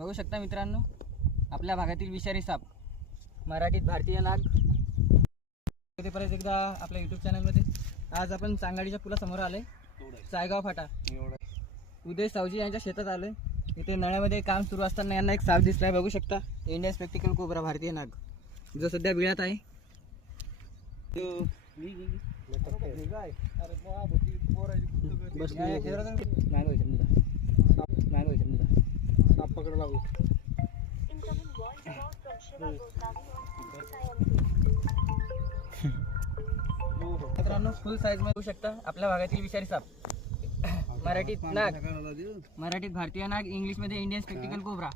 बघू शकता मित्रांनो, आपल्या भागातील विषारी साप, मराठीत भारतीय नाग. ते परत एकदा आपल्या यूट्यूब चॅनलमध्ये. आज आपण चांगाडीच्या पुलासमोर आले, सायगाव फाटा. उदय सावजी यांच्या शेतात आलोय. इथे नळ्यामध्ये काम सुरू असताना यांना एक साप दिसलाय. बघू शकता, इंडियन स्पेक्टिकल कोब्रा, भारतीय नाग, जो सध्या बिळात आहे. साप पकड लागू. मित्रांनो, फुल साईज मध्ये बघू शकता आपल्या भागातील विषारी साप, मराठीत नाग, मराठीत भारतीय नाग, इंग्लिश मध्ये इंडियन स्पेक्टिकल कोब्रा.